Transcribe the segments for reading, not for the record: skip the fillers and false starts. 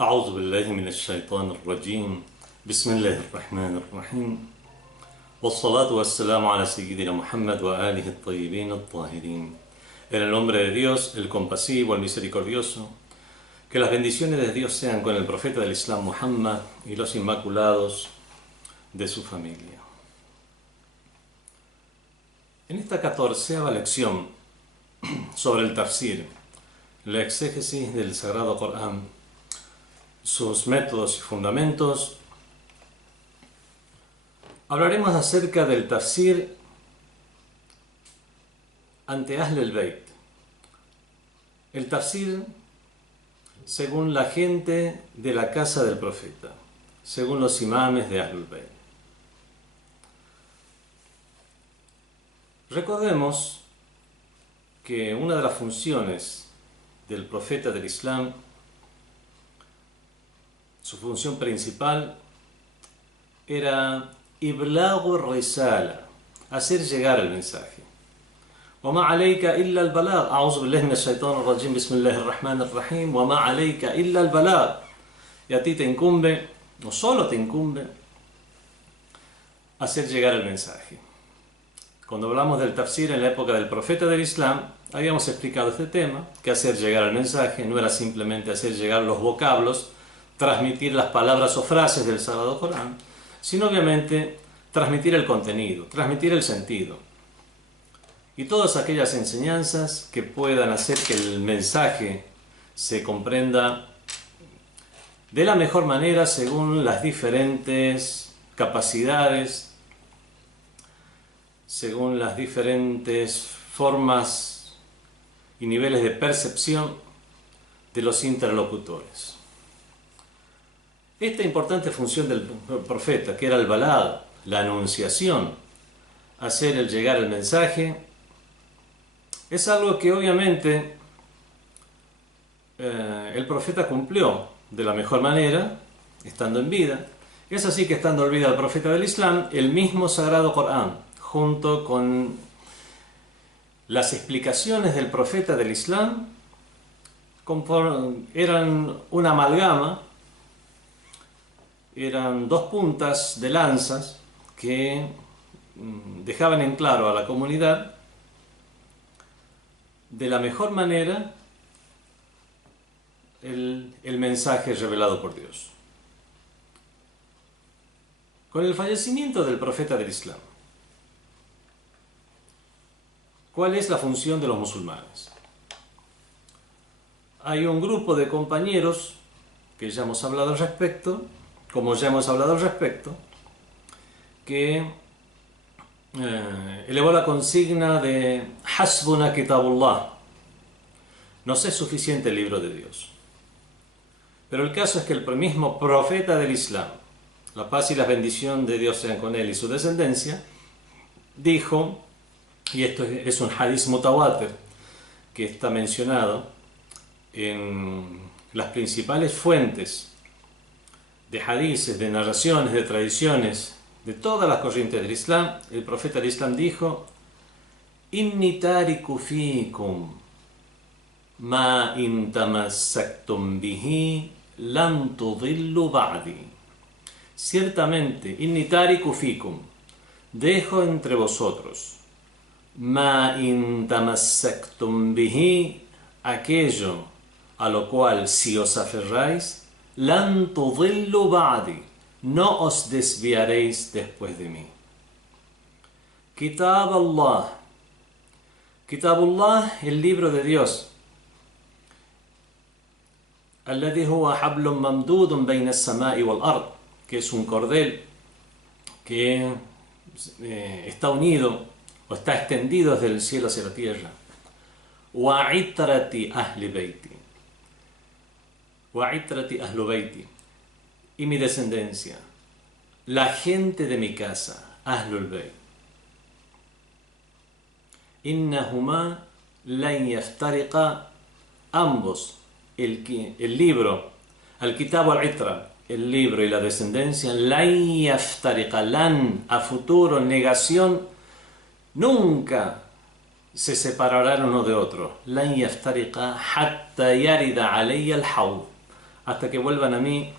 أعوذ بالله من الشيطان الرجيم بسم الله الرحمن الرحيم والصلاة والسلام على سيدنا Muhammad وآله الطيبين الطاهرين. En el nombre de Dios, el compasivo, el misericordioso, que las bendiciones de Dios sean con el profeta del Islam Muhammad y los inmaculados de su familia. En esta 14ª lección sobre el tafsir, la exégesis del Sagrado Corán, sus métodos y fundamentos, hablaremos acerca del tafsir ante Ahl al-Bayt. El tafsir según la gente de la casa del profeta, según los imames de Ahl al-Bayt. Recordemos que una de las funciones del profeta del Islam, su función principal, era iblagu risala, hacer llegar el mensaje. وَمَا عَلَيْكَ إِلَّا الْبَلَاغ أعوذ بالله من الشيطان الرجيم بسم الله الرحمن الرحيم وَمَا عَلَيْكَ إِلَّا الْبَلَاغ. Y a ti te incumbe, no solo te incumbe, hacer llegar el mensaje. Cuando hablamos del tafsir en la época del profeta del Islam, habíamos explicado este tema, que hacer llegar el mensaje no era simplemente hacer llegar los vocablos, transmitir las palabras o frases del Sagrado Corán, sino obviamente transmitir el contenido, transmitir el sentido y todas aquellas enseñanzas que puedan hacer que el mensaje se comprenda de la mejor manera según las diferentes capacidades, según las diferentes formas y niveles de percepción de los interlocutores. Esta importante función del profeta, que era el balad, la anunciación, hacer el llegar el mensaje, es algo que obviamente el profeta cumplió de la mejor manera, estando en vida. Es así que, estando en vida el profeta del Islam, el mismo Sagrado Corán, junto con las explicaciones del profeta del Islam, eran una amalgama, eran dos puntas de lanzas que dejaban en claro a la comunidad de la mejor manera el mensaje revelado por Dios. Con el fallecimiento del profeta del Islam, ¿cuál es la función de los musulmanes? Hay un grupo de compañeros que ya hemos hablado al respecto, que elevó la consigna de Hasbuna Kitabullah, nos es suficiente el libro de Dios. Pero el caso es que el mismo profeta del Islam, la paz y la bendición de Dios sean con él y su descendencia, dijo, y esto es un hadith mutawatir que está mencionado en las principales fuentes de hadices, de narraciones, de tradiciones, de todas las corrientes del Islam, el profeta del Islam dijo: Inni tariku fikum ma in tamassaktum bihi lan tudillu ba'di. Ciertamente, inni tariku fikum, dejo entre vosotros, ma in tamassaktum bihi, aquello a lo cual si os aferráis, lan tudillu ba'di, no os desviaréis después de mí. Kitab Allah, Kitabullah, el libro de Dios, alladhi huwa hablun mamdudun bayna as-sama'i wal ard, que es un cordel que está unido o está extendido desde el cielo hacia la tierra. Wa itrati ahli bayti, wa itrati ahlu bayti, y mi descendencia, la gente de mi casa, Ahlul Bayt. Innahuma lan yaftariqa, ambos, el libro, al-Kitab al-Itra, el libro y la descendencia, lan yaftariqa, lan, a futuro, negación, nunca se separarán uno de otro. Lan yaftariqa hatta yarida alayya al-hawd, hasta que vuelvan a mí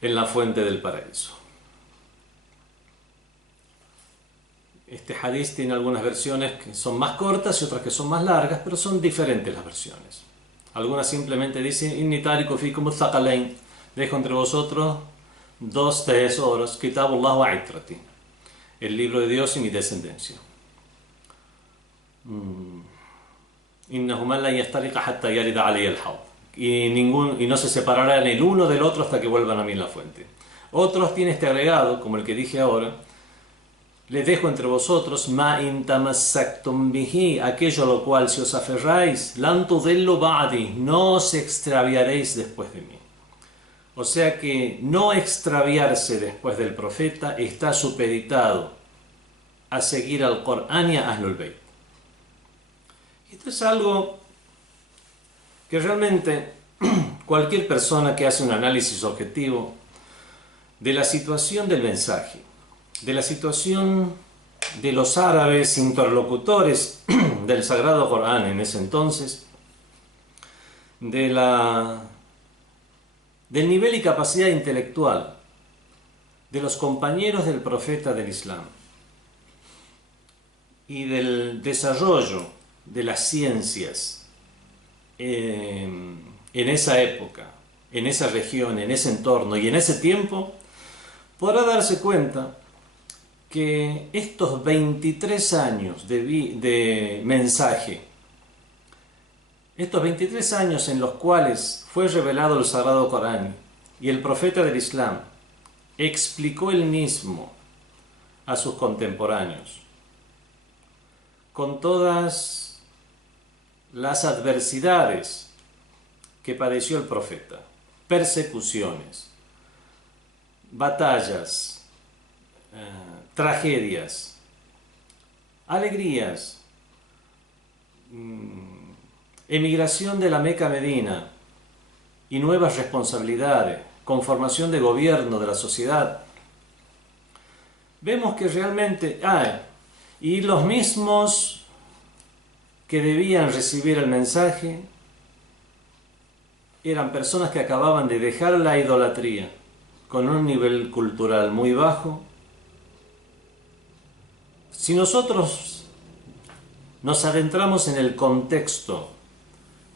en la fuente del paraíso. Este hadith tiene algunas versiones que son más cortas y otras que son más largas, pero son diferentes las versiones. Algunas simplemente dicen: Inni tariku fikum ath-thaqalayn, dejo entre vosotros dos tesoros, Kitabullah wa itrati, el libro de Dios y mi descendencia. Innahuma la yastariqa hatta yarida alayya al-hawd, y no se separarán el uno del otro hasta que vuelvan a mí en la fuente. Otros tienen este agregado, como el que dije ahora: les dejo entre vosotros ma in tamassaktum bihi, aquello a lo cual si os aferráis, lan tudillu ba'di, no os extraviaréis después de mí. O sea que no extraviarse después del profeta está supeditado a seguir al Corán y a Ahlul Bayt. Esto es algo que realmente cualquier persona que hace un análisis objetivo de la situación del mensaje, de la situación de los árabes interlocutores del Sagrado Corán en ese entonces, del nivel y capacidad intelectual de los compañeros del profeta del Islam y del desarrollo de las ciencias en esa época, en esa región, en ese entorno y en ese tiempo, podrá darse cuenta que estos 23 años de mensaje, estos 23 años en los cuales fue revelado el Sagrado Corán y el profeta del Islam explicó él mismo a sus contemporáneos, con todas las adversidades que padeció el profeta, persecuciones, batallas, tragedias, alegrías, emigración de la Meca a Medina y nuevas responsabilidades, conformación de gobierno de la sociedad. Vemos que realmente y los mismos que debían recibir el mensaje eran personas que acababan de dejar la idolatría con un nivel cultural muy bajo. Si nosotros nos adentramos en el contexto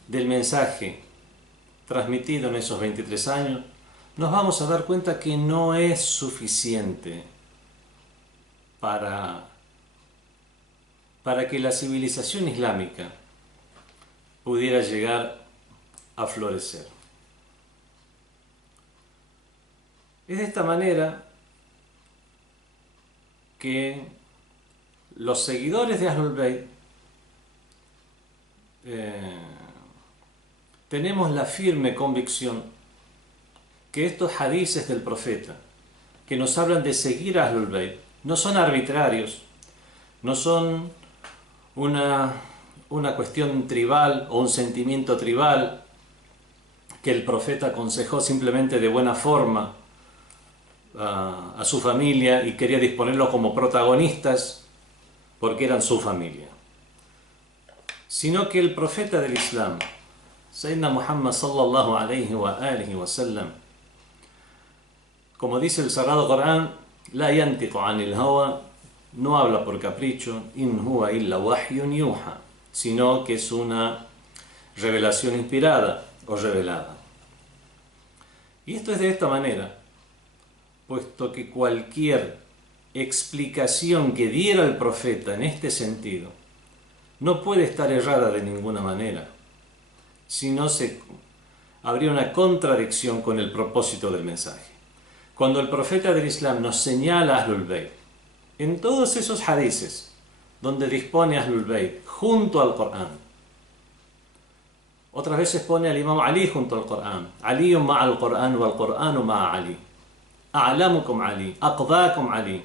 del mensaje transmitido en esos 23 años, nos vamos a dar cuenta que no es suficiente para que la civilización islámica pudiera llegar a florecer. Es de esta manera que los seguidores de Ahlul Bayt tenemos la firme convicción que estos hadices del profeta, que nos hablan de seguir a Ahlul Bayt, no son arbitrarios, no son una cuestión tribal o un sentimiento tribal que el profeta aconsejó simplemente de buena forma a su familia y quería disponerlos como protagonistas porque eran su familia, sino que el profeta del Islam, Sayyidina Muhammad sallallahu alayhi wa alihi wa sallam, como dice el Sagrado Corán, la yantiqu anil hawa, no habla por capricho, in huwa illa wahyun yuha, sino que es una revelación inspirada o revelada. Y esto es de esta manera, puesto que cualquier explicación que diera el profeta en este sentido no puede estar errada de ninguna manera, si no habría una contradicción con el propósito del mensaje. Cuando el profeta del Islam nos señala a Ahlul Bayt, en todos esos hadices donde dispone a Ahlul Bayt junto al Corán, otras veces pone al Imam Ali junto al Corán, Aliyun ma'al Corán wal Coranu ma'a Ali, a'lamukum Ali, aqdakum Ali.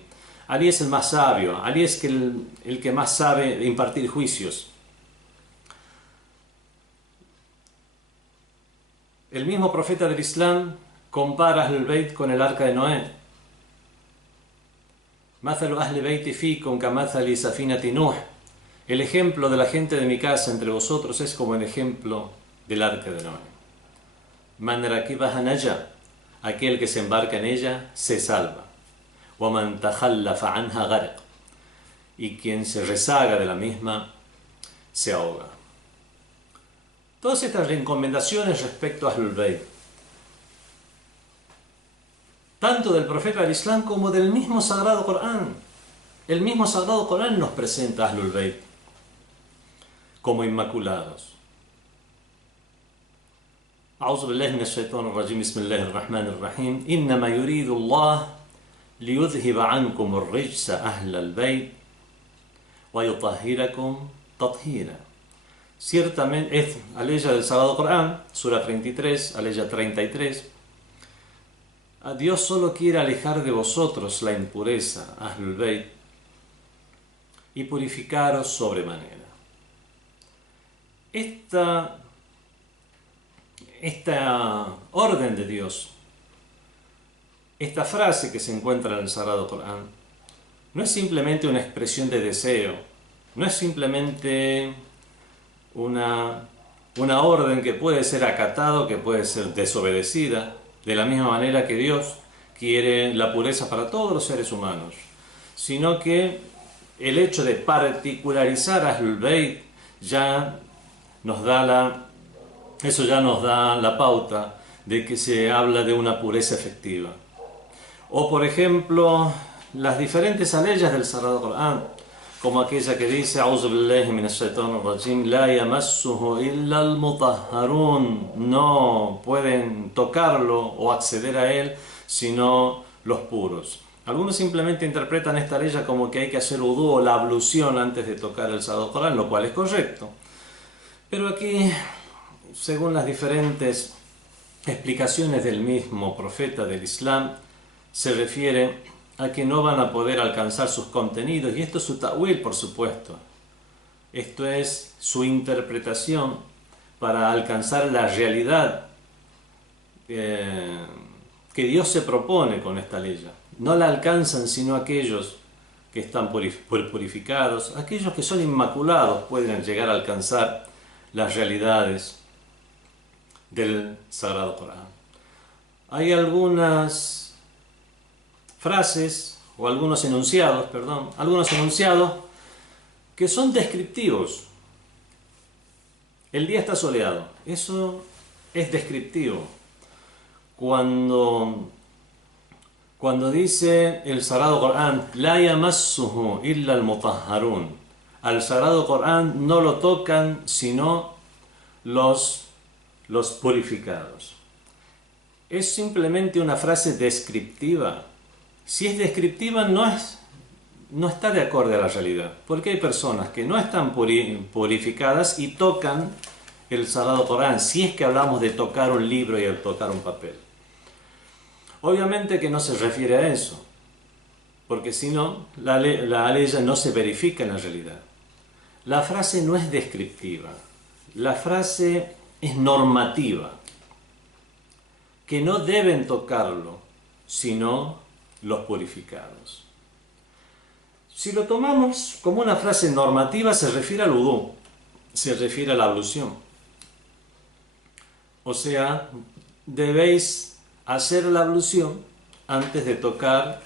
Ali es el más sabio, Ali es el que más sabe impartir juicios. El mismo profeta del Islam compara a Ahlul Bayt con el arca de Noé. Mathalu ahli bayti fikum kamathali safinati Nuh. El ejemplo de la gente de mi casa entre vosotros es como el ejemplo del arca de Noé. Man rakibaha naja, aquel que se embarca en ella se salva. Wa man takhallafa anha gharq, y quien se rezaga de la misma se ahoga. Todas estas recomendaciones respecto a Ahlul Bayt, tanto del profeta del Islam como del mismo Sagrado Corán. El mismo Sagrado Corán nos presenta a Ahlul Bayt como inmaculados. أعوذ بالله من الشيطان الرجيم بسم الله الرحمن الرحيم إنما يريد الله ليذهب عنكم الرجس أهل البيت ويطهركم تطهيرا. Ciertamente, es aleya del Sagrado Corán, Sura 33, aleya 33. Dios solo quiere alejar de vosotros la impureza, Ahlul Bayt, y purificaros sobremanera. Esta orden de Dios, esta frase que se encuentra en el Sagrado Corán, no es simplemente una expresión de deseo, no es simplemente una orden que puede ser acatada, que puede ser desobedecida, de la misma manera que Dios quiere la pureza para todos los seres humanos, sino que el hecho de particularizar a Ahlul Bayt ya nos da la pauta de que se habla de una pureza efectiva. O por ejemplo, las diferentes aleyas del Sagrado Corán, como aquella que dice A'udhu billahi minash shaitanir rajim, la yamassuhu illa al-mutahharun, no pueden tocarlo o acceder a él sino los puros. Algunos simplemente interpretan esta ley como que hay que hacer udú o la ablución antes de tocar el Sagrado Corán, lo cual es correcto. Pero aquí, según las diferentes explicaciones del mismo profeta del Islam, se refiere a que no van a poder alcanzar sus contenidos, y esto es su ta'wil, por supuesto. Esto es su interpretación para alcanzar la realidad que Dios se propone con esta ley. No la alcanzan sino aquellos que están purificados, aquellos que son inmaculados pueden llegar a alcanzar las realidades del Sagrado Corán. Hay algunas frases o algunos enunciados que son descriptivos. El día está soleado, eso es descriptivo. Cuando dice el Sagrado Corán, la yamassuhu illa al-mutahharun, al Sagrado Corán no lo tocan sino los purificados. Es simplemente una frase descriptiva. Si es descriptiva, no está de acuerdo a la realidad, porque hay personas que no están purificadas y tocan el Sagrado Corán, si es que hablamos de tocar un libro y de tocar un papel. Obviamente que no se refiere a eso, porque si no, la ley no se verifica en la realidad. La frase no es descriptiva, la frase es normativa, que no deben tocarlo, sino los purificados. Si lo tomamos como una frase normativa, se refiere al udú, se refiere a la ablución. O sea, debéis hacer la ablución antes de tocar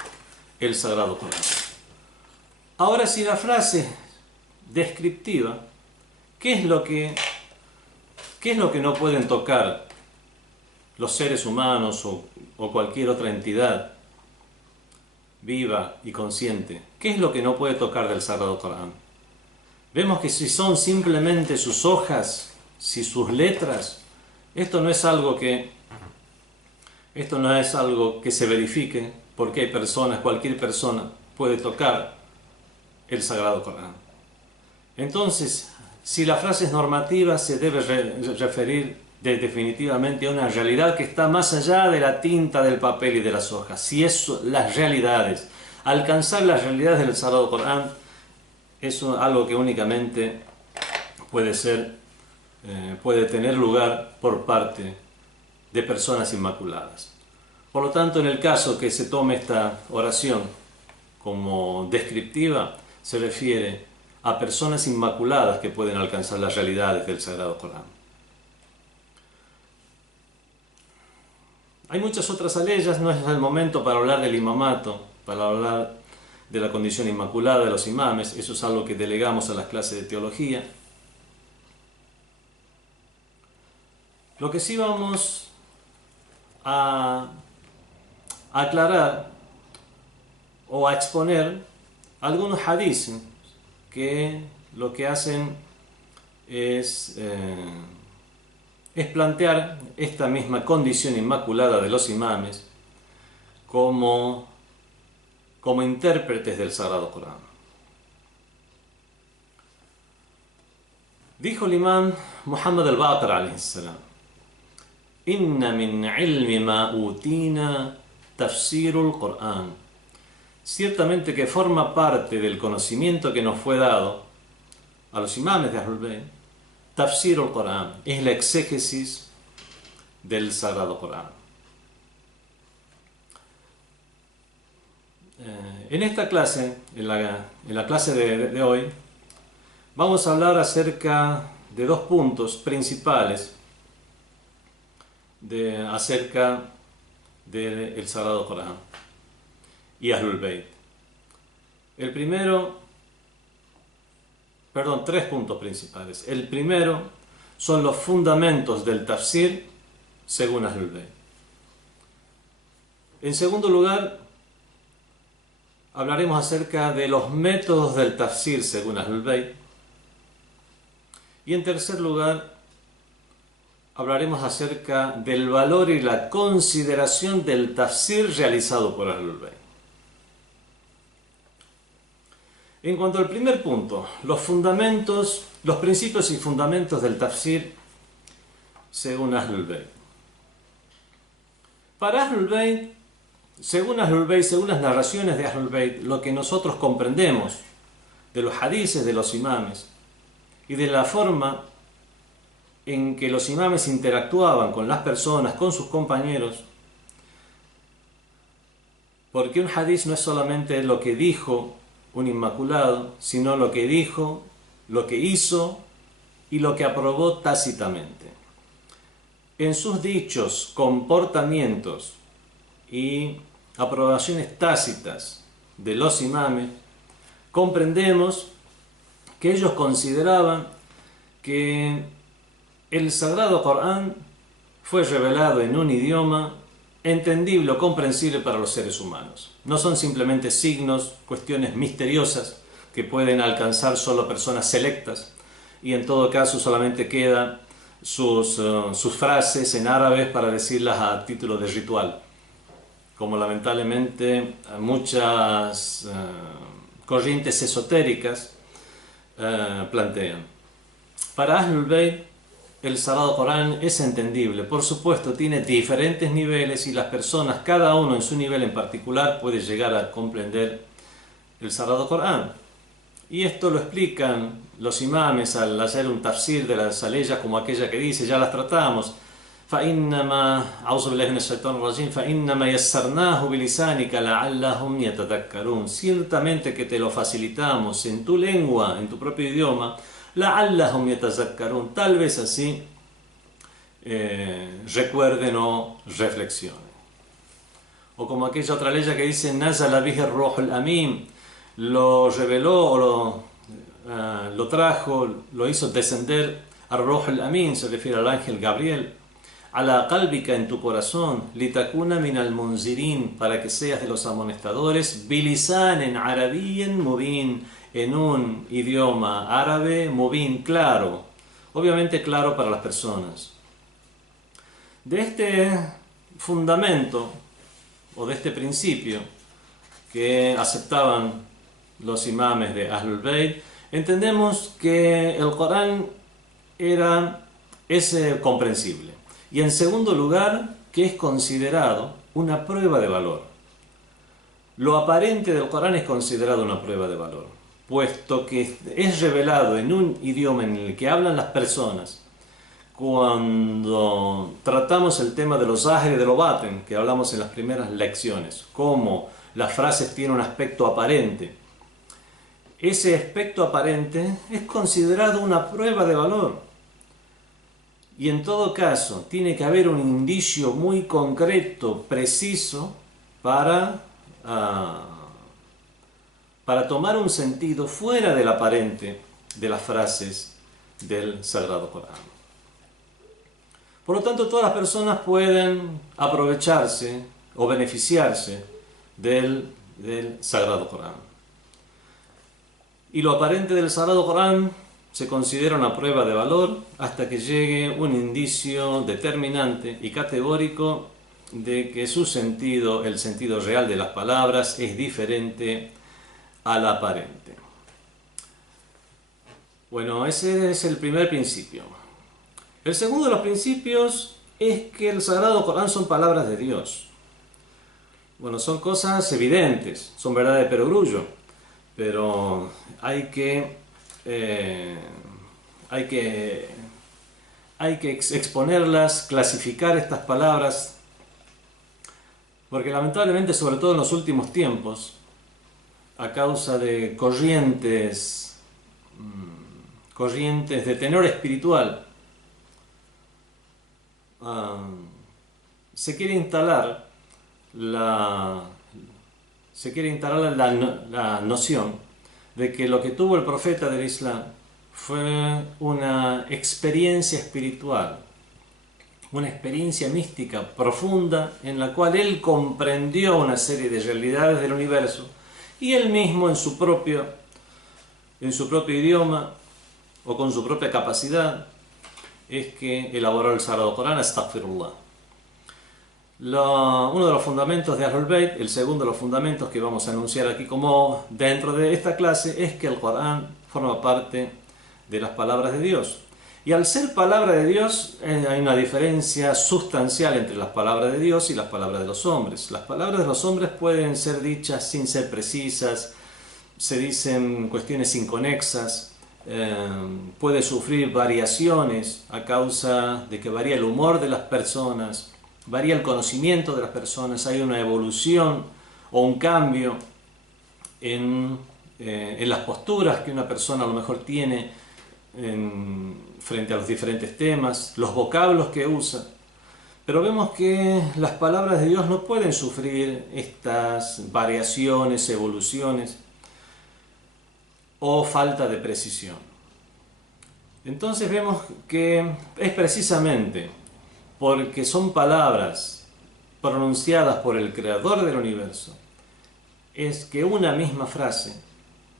el Sagrado Corán. Ahora, si la frase descriptiva, ¿qué es lo que no pueden tocar los seres humanos o cualquier otra entidad viva y consciente? ¿Qué es lo que no puede tocar del Sagrado Corán? Vemos que si son simplemente sus hojas, si sus letras, esto no es algo que se verifique, porque hay personas, cualquier persona puede tocar el Sagrado Corán. Entonces, si la frase es normativa, se debe referir definitivamente a una realidad que está más allá de la tinta, del papel y de las hojas. Si es las realidades, alcanzar las realidades del Sagrado Corán es algo que únicamente puede tener lugar por parte de personas inmaculadas. Por lo tanto, en el caso que se tome esta oración como descriptiva, se refiere a personas inmaculadas que pueden alcanzar las realidades del Sagrado Corán. Hay muchas otras aleyas, no es el momento para hablar del imamato, para hablar de la condición inmaculada de los imames, eso es algo que delegamos a las clases de teología. Lo que sí vamos a aclarar o a exponer algunos hadith que lo que hacen es plantear esta misma condición inmaculada de los imames como intérpretes del Sagrado Corán. Dijo el imam Muhammad al-Baqir alayhi salam: Inna min ilmi ma utina tafsirul Qur'an. Ciertamente que forma parte del conocimiento que nos fue dado a los imames de Ahlul Bayt, tafsirul Qur'an, es la exégesis del Sagrado Corán. En esta clase, en la clase de hoy, vamos a hablar acerca de dos puntos principales acerca del Sagrado Corán y Ahlul Bayt. Tres puntos principales. El primero son los fundamentos del tafsir según Ahlul Bayt. En segundo lugar, hablaremos acerca de los métodos del tafsir según Ahlul Bayt. Y en tercer lugar, hablaremos acerca del valor y la consideración del tafsir realizado por Ahlul Bayt. En cuanto al primer punto, los principios y fundamentos del tafsir según Ahlul Bayt. Para Ahlul Bayt, según las narraciones de Ahlul Bayt, lo que nosotros comprendemos de los hadices de los imames y de la forma en que los imames interactuaban con las personas, con sus compañeros, porque un hadiz no es solamente lo que dijo un inmaculado, sino lo que dijo, lo que hizo y lo que aprobó tácitamente. En sus dichos, comportamientos y aprobaciones tácitas de los imames, comprendemos que ellos consideraban que el Sagrado Corán fue revelado en un idioma entendible o comprensible para los seres humanos. No son simplemente signos, cuestiones misteriosas que pueden alcanzar solo personas selectas, y en todo caso solamente quedan sus frases en árabe para decirlas a título de ritual, como lamentablemente muchas corrientes esotéricas plantean. Para Ahlul Bayt, el Sagrado Corán es entendible. Por supuesto, tiene diferentes niveles y las personas, cada uno en su nivel en particular, puede llegar a comprender el Sagrado Corán. Y esto lo explican los imames al hacer un tafsir de las aleyas, como aquella que dice, ya las tratamos, ciertamente que te lo facilitamos en tu lengua, en tu propio idioma, لعلهم يتذكرون, tal vez así recuerden o reflexionen. O como aquella otra ley que dice نزل به الروح الأمين, lo reveló o lo trajo, lo hizo descender al Ruh al-Amin, se refiere al ángel Gabriel, ala qalbika, en tu corazón, litakuna min al-munzirin, para que seas de los amonestadores, bilisan en arabiyyin mubin, en un idioma árabe mubin, claro, obviamente claro para las personas. De este fundamento o de este principio que aceptaban los imames de Ahlul Bayt, entendemos que el Corán es comprensible, y en segundo lugar que es considerado una prueba de valor. Lo aparente del Corán es considerado una prueba de valor, puesto que es revelado en un idioma en el que hablan las personas. Cuando tratamos el tema de los zahir y de lo baten, que hablamos en las primeras lecciones, cómo las frases tienen un aspecto aparente, ese aspecto aparente es considerado una prueba de valor. y en todo caso tiene que haber un indicio muy concreto, preciso, para tomar un sentido fuera del aparente de las frases del Sagrado Corán. Por lo tanto, todas las personas pueden aprovecharse o beneficiarse del Sagrado Corán. Y lo aparente del Sagrado Corán se considera una prueba de valor hasta que llegue un indicio determinante y categórico de que su sentido, el sentido real de las palabras, es diferente al aparente. Bueno, ese es el primer principio. El segundo de los principios es que el Sagrado Corán son palabras de Dios. Bueno, son cosas evidentes, son verdad de perogrullo, pero hay que exponerlas, clasificar estas palabras, porque lamentablemente, sobre todo en los últimos tiempos, a causa de corrientes de tenor espiritual, se quiere instalar la noción de que lo que tuvo el profeta del Islam fue una experiencia espiritual, una experiencia mística profunda en la cual él comprendió una serie de realidades del universo y él mismo en su propio idioma o con su propia capacidad es que elaboró el Sagrado Corán, Astaghfirullah. Uno de los fundamentos de Ahlul Bayt, el segundo de los fundamentos que vamos a anunciar aquí como dentro de esta clase, es que el Corán forma parte de las palabras de Dios. Y al ser palabra de Dios, hay una diferencia sustancial entre las palabras de Dios y las palabras de los hombres. Las palabras de los hombres pueden ser dichas sin ser precisas, se dicen cuestiones inconexas, puede sufrir variaciones a causa de que varía el humor de las personas, varía el conocimiento de las personas, hay una evolución o un cambio en las posturas que una persona a lo mejor tiene frente a los diferentes temas, los vocablos que usa. Pero vemos que las palabras de Dios no pueden sufrir estas variaciones, evoluciones o falta de precisión. Entonces vemos que es precisamente porque son palabras pronunciadas por el Creador del universo, es que una misma frase,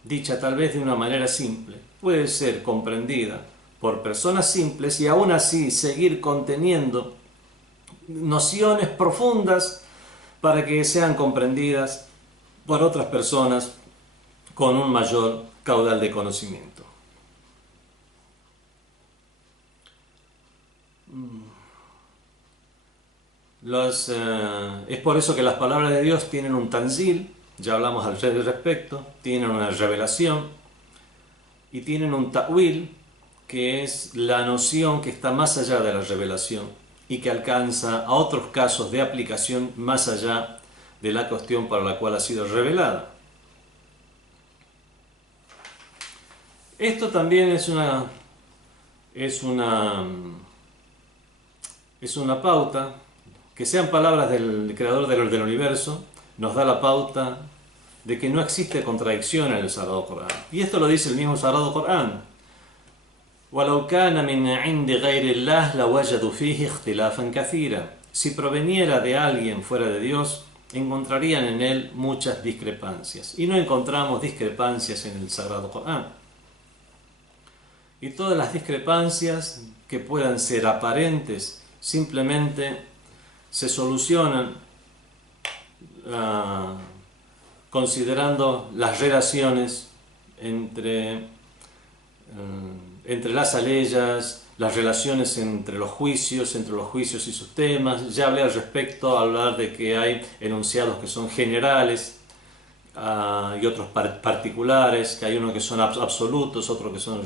dicha tal vez de una manera simple, puede ser comprendida por personas simples y aún así seguir conteniendo nociones profundas para que sean comprendidas por otras personas con un mayor caudal de conocimiento. Es por eso que las palabras de Dios tienen un tanzil, ya hablamos al respecto, tienen una revelación y tienen un ta'wil, que es la noción que está más allá de la revelación y que alcanza a otros casos de aplicación más allá de la cuestión para la cual ha sido revelada. Esto también es una pauta, que sean palabras del Creador del universo, nos da la pauta de que no existe contradicción en el Sagrado Corán. Y esto lo dice el mismo Sagrado Corán. وَلَوْ كَانَ مِنْ عِنْدِ غَيْرِ اللَّهِ لَوَجَدُوا فِيهِ اخْتِلَافًا كَثِيرًا. Si proveniera de alguien fuera de Dios, encontrarían en él muchas discrepancias. Y no encontramos discrepancias en el Sagrado Corán. Y todas las discrepancias que puedan ser aparentes simplemente se solucionan considerando las relaciones entre las aleyas, las relaciones entre los juicios y sus temas. Ya hablé al respecto, hablar de que hay enunciados que son generales y otros particulares, que hay unos que son absolutos, otros que son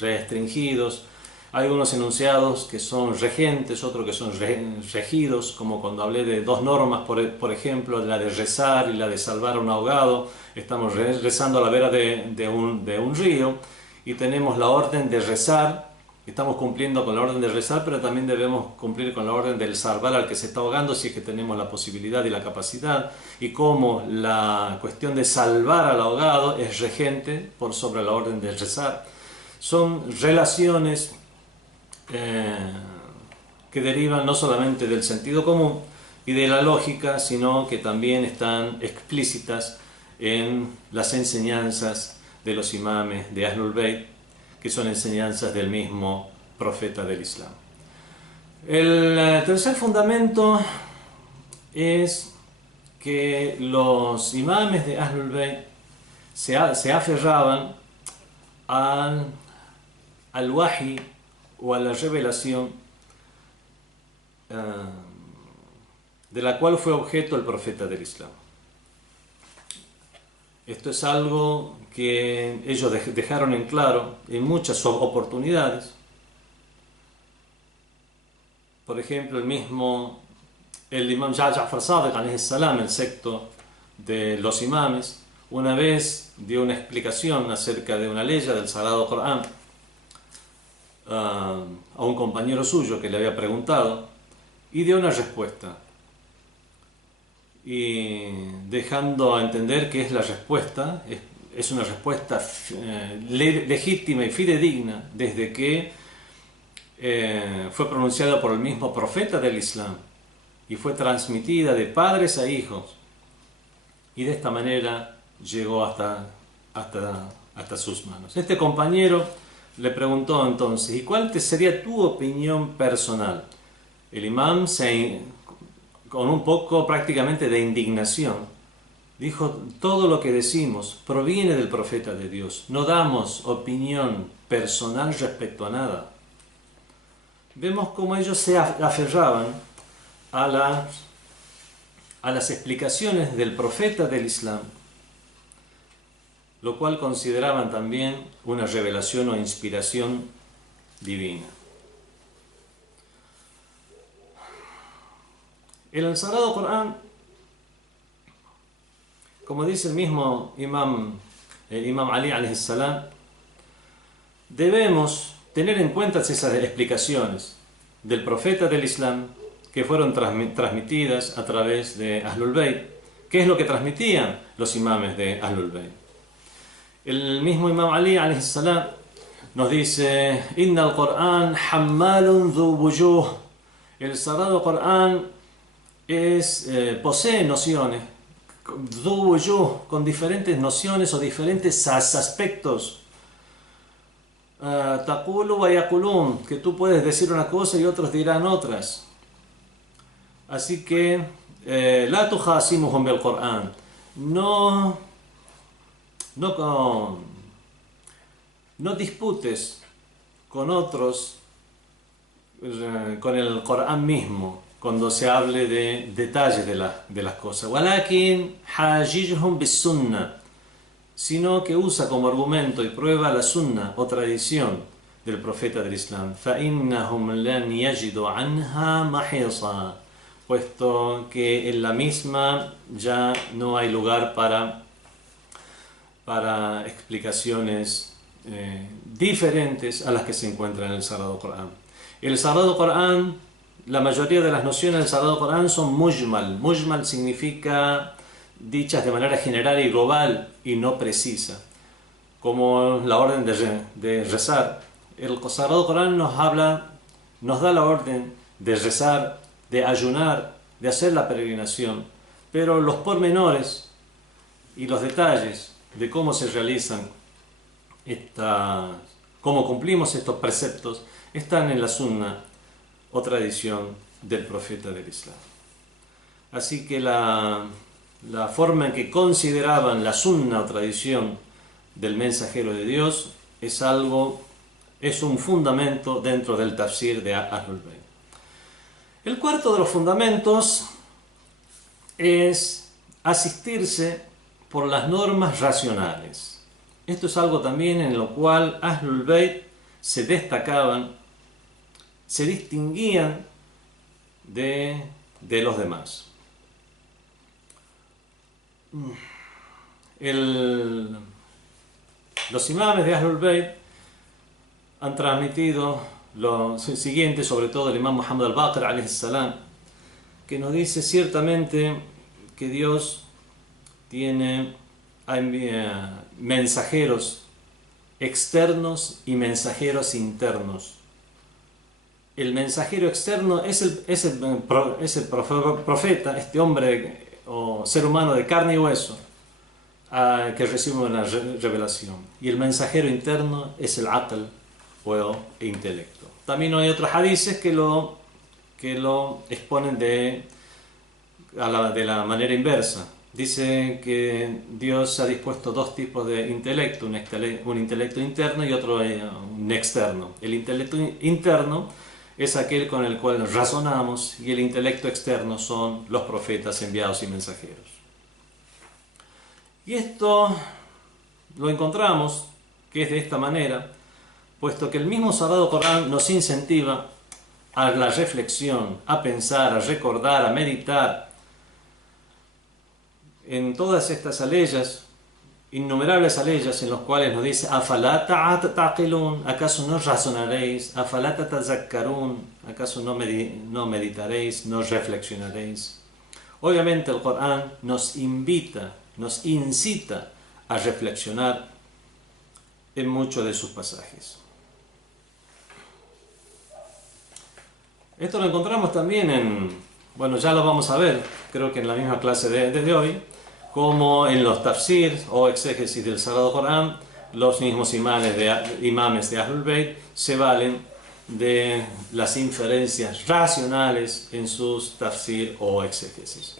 restringidos. Hay unos enunciados que son regentes, otros que son regidos, como cuando hablé de dos normas, por ejemplo, la de rezar y la de salvar a un ahogado. Estamos rezando a la vera de un río y tenemos la orden de rezar estamos cumpliendo con la orden de rezar, pero también debemos cumplir con la orden del salvar al que se está ahogando si es que tenemos la posibilidad y la capacidad, y cómo la cuestión de salvar al ahogado es regente por sobre la orden de rezar. Son relaciones que derivan no solamente del sentido común y de la lógica, sino que también están explícitas en las enseñanzas de los imames de Ahlul Bayt, que son enseñanzas del mismo profeta del Islam. El tercer fundamento es que los imames de Ahlul Bayt se aferraban al wahi o a la revelación de la cual fue objeto el profeta del Islam. Esto es algo que ellos dejaron en claro en muchas oportunidades. Por ejemplo, el imam Ja'far Sadiq, alayhi salam, el sexto de los imames, una vez dio una explicación acerca de una ley del Sagrado Corán a un compañero suyo que le había preguntado, y dio una respuesta, y dejando a entender que es la respuesta, es una respuesta legítima y fidedigna desde que fue pronunciada por el mismo profeta del Islam y fue transmitida de padres a hijos, y de esta manera llegó hasta sus manos. Este compañero le preguntó entonces: ¿y cuál sería tu opinión personal? El imam, con un poco prácticamente de indignación, dijo: todo lo que decimos proviene del profeta de Dios, no damos opinión personal respecto a nada. Vemos cómo ellos se aferraban a las explicaciones del profeta del Islam, lo cual consideraban también una revelación o inspiración divina. El Sagrado Corán, como dice el mismo Imam Ali alayhi salam, debemos tener en cuenta esas explicaciones del profeta del Islam que fueron transmitidas a través de Ahlul Bayt. ¿Qué es lo que transmitían los imames de Ahlul Bayt? El mismo Imam Ali alayhi salam nos dice: Inna al-Qur'an hammalun dhu wujuh. El Sagrado Corán posee nociones, dhu wujuh, con diferentes nociones o diferentes aspectos. Taqulu wa yaqulun, que tú puedes decir una cosa y otros dirán otras. Así que la tukhasimuhum bil Qur'an, no disputes con otros con el Corán mismo cuando se hable de detalles de las cosas. Walakin hajijhum bis sunnah, sino que usa como argumento y prueba la sunna o tradición del profeta del Islam. فَإِنَّهُمْ لَنْ يَجِدُوا عَنْهَا مَحِيصًا, puesto que en la misma ya no hay lugar para explicaciones diferentes a las que se encuentran en el Sagrado Corán. El Sagrado Corán, la mayoría de las nociones del Sagrado Corán son mujmal. Mujmal significa dichas de manera general y global y no precisa, como la orden de rezar. El Sagrado Corán nos da la orden de rezar, de ayunar, de hacer la peregrinación, pero los pormenores y los detalles de cómo se realizan cómo cumplimos estos preceptos están en la sunna o tradición del profeta del Islam. Así que la forma en que consideraban la sunna o tradición del mensajero de Dios es un fundamento dentro del tafsir de Ahlul Bayt. El cuarto de los fundamentos es asistirse por las normas racionales. Esto es algo también en lo cual Ahlul Bayt se destacaban, se distinguían de los demás. Los imames de Ahlul Bayt han transmitido lo siguiente, sobre todo el imam Muhammad al-Baqir alayhi salam, que nos dice ciertamente que Dios envía mensajeros externos y mensajeros internos. El mensajero externo es el profeta, este hombre o ser humano de carne y hueso, que recibe una revelación. Y el mensajero interno es el aql o intelecto. También hay otros hadices que lo exponen de la manera inversa. Dice que Dios ha dispuesto dos tipos de intelecto, un intelecto interno y otro un externo. El intelecto interno es aquel con el cual razonamos, y el intelecto externo son los profetas enviados y mensajeros. Y esto lo encontramos que es de esta manera, puesto que el mismo Sagrado Corán nos incentiva a la reflexión, a pensar, a recordar, a meditar en todas estas aleyas, innumerables aleyas en los cuales nos dice «Afalá ta'qilun», ¿acaso no razonaréis? «Afalá tatazakkarun», ¿acaso no meditaréis, no reflexionaréis? Obviamente el Corán nos invita, nos incita a reflexionar en muchos de sus pasajes. Esto lo encontramos también ya lo vamos a ver, creo que en la misma clase de hoy, como en los tafsir o exégesis del Sagrado Corán, los mismos imames de Ahlul Bayt se valen de las inferencias racionales en sus tafsir o exégesis.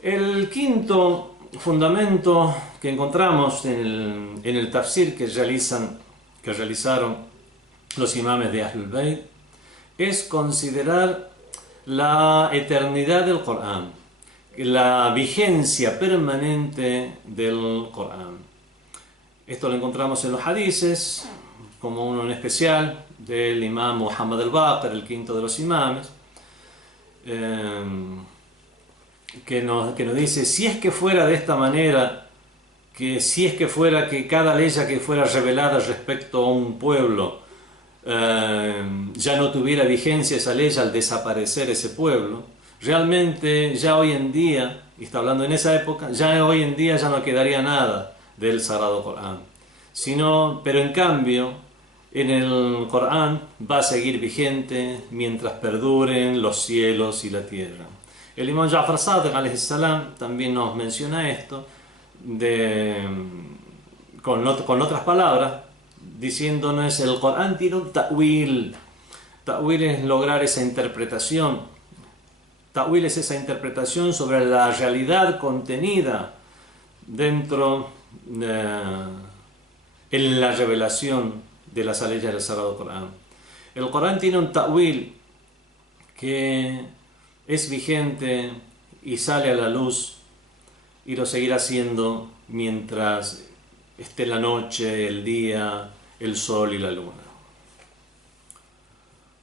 El quinto fundamento que encontramos en el tafsir que realizaron los imames de Ahlul Bayt es considerar la eternidad del Corán, la vigencia permanente del Corán. Esto lo encontramos en los hadices, como uno en especial del imam Muhammad al-Baqir, el quinto de los imames, que nos dice: si es que fuera de esta manera, si es que fuera que cada ley que fuera revelada respecto a un pueblo ya no tuviera vigencia esa ley al desaparecer ese pueblo, realmente ya hoy en día, y está hablando en esa época, ya hoy en día ya no quedaría nada del Sagrado Corán. Pero en cambio, en el Corán va a seguir vigente mientras perduren los cielos y la tierra. El imam Ja'far Sadiq alayhi salam también nos menciona esto con otras palabras, diciéndonos: el Corán tiene un ta'wil. Ta'wil es lograr esa interpretación. Ta'wil es esa interpretación sobre la realidad contenida dentro en la revelación de las leyes del Sagrado Corán. El Corán tiene un ta'wil que es vigente y sale a la luz, y lo seguirá siendo mientras esté la noche, el día, el sol y la luna.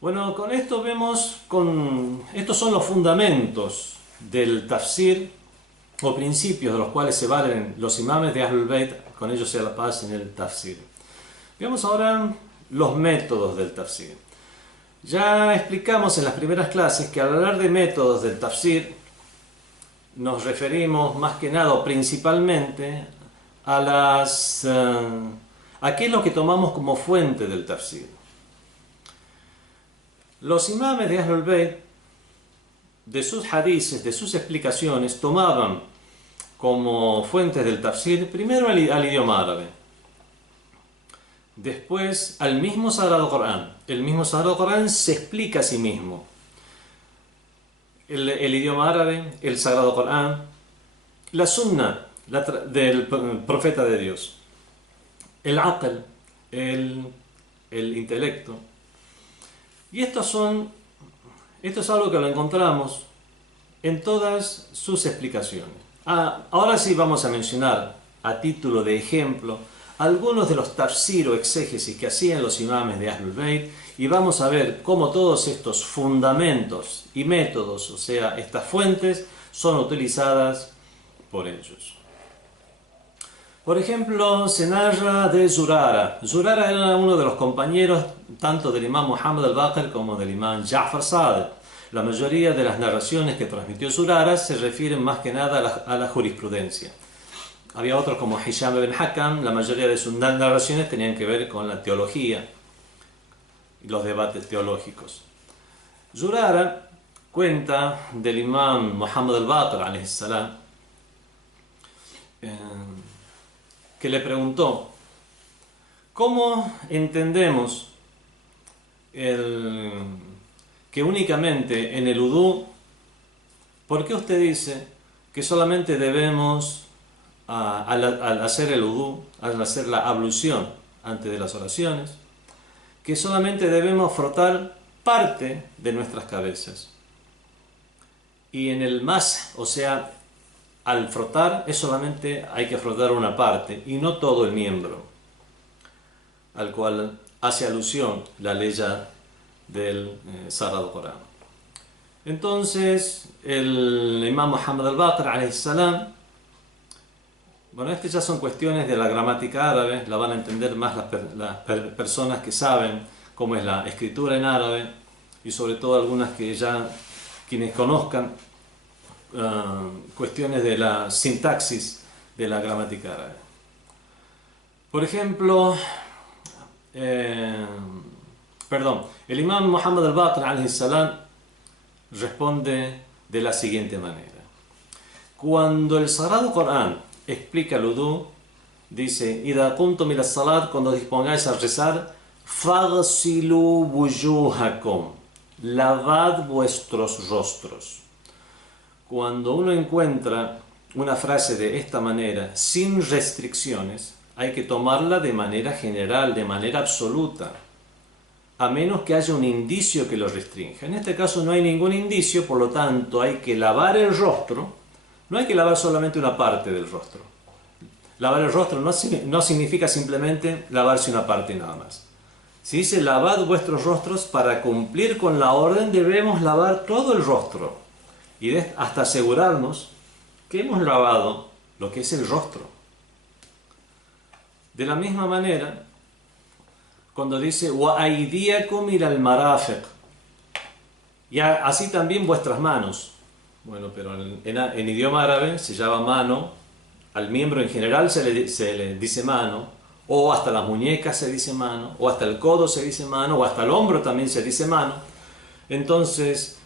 Bueno, con esto estos son los fundamentos del tafsir, o principios de los cuales se valen los imames de Ahlul Bayt, con ellos sea la paz, en el tafsir. Veamos ahora los métodos del tafsir. Ya explicamos en las primeras clases que al hablar de métodos del tafsir nos referimos más que nada o principalmente a qué es lo que tomamos como fuente del tafsir. Los imames de Ahlul Bayt, de sus hadices, de sus explicaciones, tomaban como fuentes del tafsir primero al idioma árabe, después al mismo Sagrado Corán. El mismo Sagrado Corán se explica a sí mismo. El idioma árabe, el Sagrado Corán, la Sunna del profeta de Dios, el aql, el intelecto. Y esto es algo que lo encontramos en todas sus explicaciones. Ahora sí vamos a mencionar, a título de ejemplo, algunos de los tafsir o exégesis que hacían los imames de Ahlul Bayt, y vamos a ver cómo todos estos fundamentos y métodos, o sea, estas fuentes, son utilizadas por ellos. Por ejemplo, se narra de Zurara. Zurara era uno de los compañeros tanto del imam Muhammad al-Baqir como del imam Ja'far Sadiq. La mayoría de las narraciones que transmitió Zurara se refieren más que nada a la jurisprudencia. Había otros como Hisham ibn Hakam, la mayoría de sus narraciones tenían que ver con la teología y los debates teológicos. Zurara cuenta del imam Muhammad al-Baqir alayhi salam, que le preguntó: ¿cómo entendemos que únicamente en el udú, por qué usted dice que solamente debemos, al hacer el udú, al hacer la ablución antes de las oraciones, que solamente debemos frotar parte de nuestras cabezas? Y en el mas, o sea, al frotar es solamente hay que frotar una parte y no todo el miembro, al cual hace alusión la ley del Sagrado Corán. Entonces el imam Muhammad al-Baqir alayhi salam, bueno, estas ya son cuestiones de la gramática árabe, la van a entender más las personas que saben cómo es la escritura en árabe, y sobre todo algunas que ya quienes conozcan cuestiones de la sintaxis de la gramática árabe. Por ejemplo, el imam Muhammad al-Baqir alayhi salam responde de la siguiente manera: cuando el Sagrado Corán explica el udú, dice: "Idha qumtum ila salat", cuando dispongáis a rezar, "faghsilu wujuhakum", lavad vuestros rostros. Cuando uno encuentra una frase de esta manera, sin restricciones, hay que tomarla de manera general, de manera absoluta, a menos que haya un indicio que lo restrinja. En este caso no hay ningún indicio, por lo tanto hay que lavar el rostro. No hay que lavar solamente una parte del rostro. Lavar el rostro no significa simplemente lavarse una parte nada más. Si dice lavad vuestros rostros, para cumplir con la orden debemos lavar todo el rostro, y hasta asegurarnos que hemos lavado lo que es el rostro. De la misma manera, cuando dice wa aydiyakum ila al-marafiq, y así también vuestras manos. Bueno, pero en idioma árabe se llama mano, al miembro en general se le dice mano, o hasta las muñecas se dice mano, o hasta el codo se dice mano, o hasta el hombro también se dice mano. Entonces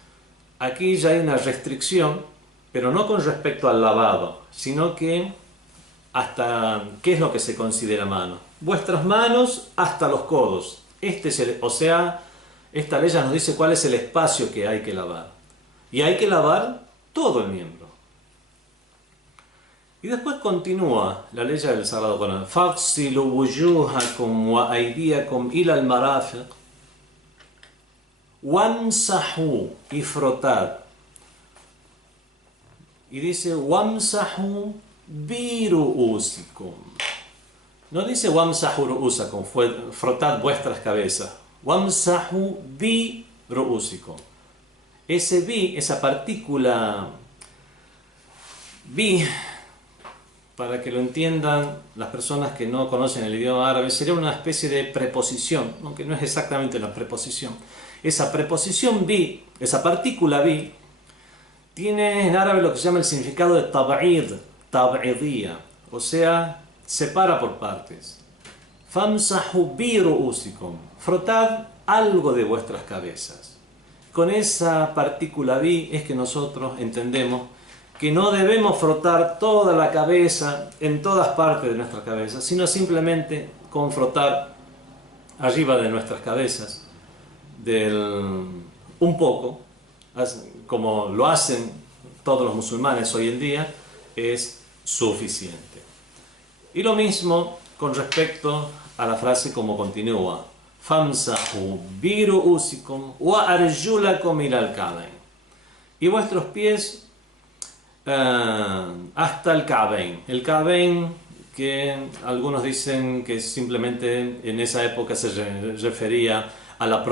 aquí ya hay una restricción, pero no con respecto al lavado, sino que hasta qué es lo que se considera mano. Vuestras manos hasta los codos. Esta ley ya nos dice cuál es el espacio que hay que lavar. Y hay que lavar todo el miembro. Y después continúa la ley del Sagrado Corán: "Faghsilu wujuhakum wa aydiyakum ila al-marafiq wamsahu", y frotad. Y dice wamsahu bi ru'usikum. No dice wamsahu ru'usakum, frotad vuestras cabezas. Wamsahu bi ru'usikum. Ese bi, esa partícula bi, para que lo entiendan las personas que no conocen el idioma árabe, sería una especie de preposición, aunque no es exactamente una preposición. Esa preposición bi, esa partícula bi, tiene en árabe lo que se llama el significado de tab'id, tab'idiyya, o sea, separa por partes. Famsahu bi ru'usikum, frotad algo de vuestras cabezas. Con esa partícula bi es que nosotros entendemos que no debemos frotar toda la cabeza en todas partes de nuestra cabeza, sino simplemente con frotar arriba de nuestras cabezas un poco, como lo hacen todos los musulmanes hoy en día, es suficiente. Y lo mismo con respecto a la frase como continúa: famsahu bi ru'usikum wa arjulakum ila al-ka'bayn, y vuestros pies hasta el Ka'bayn. El Ka'bayn, que algunos dicen que simplemente en esa época se refería a la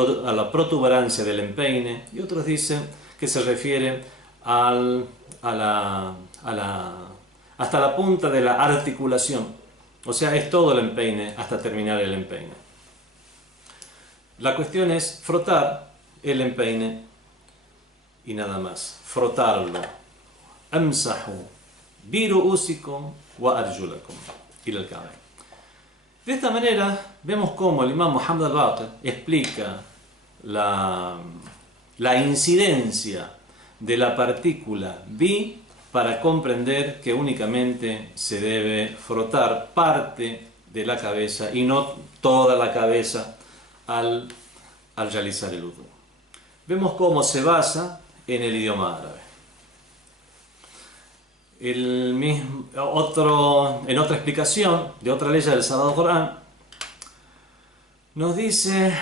protuberancia del empeine, y otros dicen que se refiere hasta la punta de la articulación O sea, es todo el empeine hasta terminar el empeine. La cuestión es frotar el empeine y nada más. Frotarlo. Amsahu bi ru'usikum wa arjulakum ila al-ka'bayn. De esta manera vemos cómo el imam Muhammad al-Baqir explica la incidencia de la partícula bi para comprender que únicamente se debe frotar parte de la cabeza y no toda la cabeza al realizar el wudu. Vemos cómo se basa en el idioma árabe. En otra explicación de otra ley del Sagrado Corán nos dice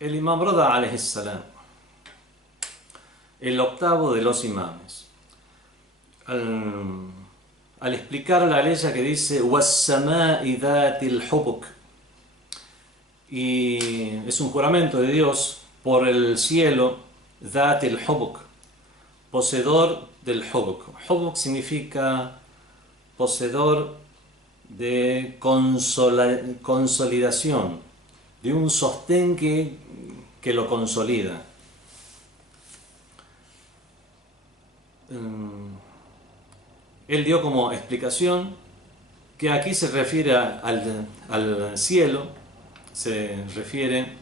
el imam Rada alayhi salam, el octavo de los imames, al explicar la ley que dice وَالسَّمَاءِ ذَاتِ الْحُبُكِ, y es un juramento de Dios por el cielo, ذَاتِ الْحُبُكِ, poseedor del hubuk. Hubuk significa poseedor de consolidación, de un sostén que lo consolida. Él dio como explicación que aquí se refiere al cielo, se refiere,